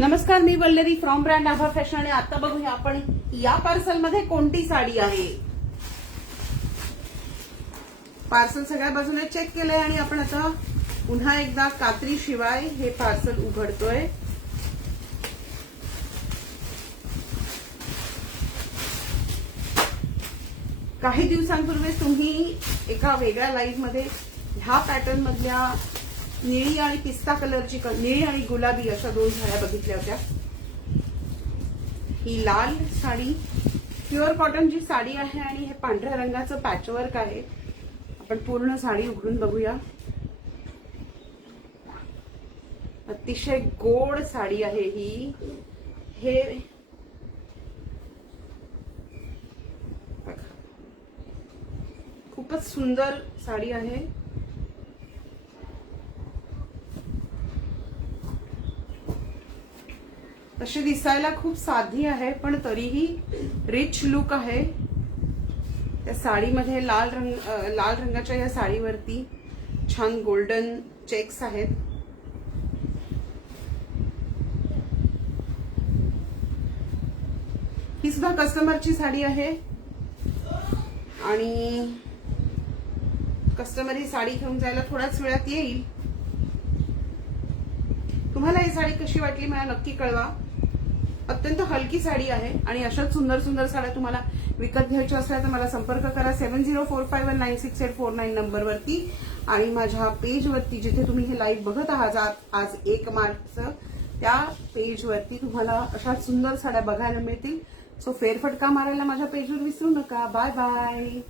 नमस्कार, मी Vallari from brand Aabha fashion आणि आता बघूया आपण या पार्सल मध्ये कोणती साडी आहे। पार्सल सगळ्या बाजूने चेक केलंय आणि आपण आता पुन्हा एकदा कात्री शिवाय हे पार्सल उघडतोय। काही दिवसांपूर्वी तुम्ही एका वेगळ्या लाईव्ह मध्ये ह्या पॅटर्न मधल्या निळी आणि पिस्ता कलरची, निळी आणि गुलाबी अशा दोन साड्या बघितल्या होत्या। ही लाल साडी प्युअर कॉटनची साडी आहे आणि हे पांढऱ्या रंगाचं पॅचवर्क आहे। आपण पूर्ण साडी उघडून बघूया। अतिशय गोड साडी आहे ही। हे खूपच सुंदर साडी आहे। तशी दिसायला खूप साधी आहे पण तरीही रिच लुक आहे। त्या साडीमध्ये लाल रंगाच्या या साडीवरती छान गोल्डन चेक्स आहेत। ही सुद्धा कस्टमरची साडी आहे आणि कस्टमर ही साडी घेऊन जायला थोड्याच वेळात येईल। तुम्हाला ही साडी कशी वाटली मला नक्की कळवा। अत्यंत हलकी साडी आहे आणि अशाच सुंदर सुंदर साड्या तुम्हाला विकत घ्यायच्या असल्या तर मला संपर्क करा 7045196849 नंबरवरती आणि माझ्या पेजवरती जिथे तुम्ही हे लाईव्ह बघत आहात आज 1 मार्चचं त्या पेजवरती तुम्हाला अशाच सुंदर साड्या बघायला मिळतील। सो फेरफटका मारायला माझ्या पेजवर विसरू नका। Bye bye.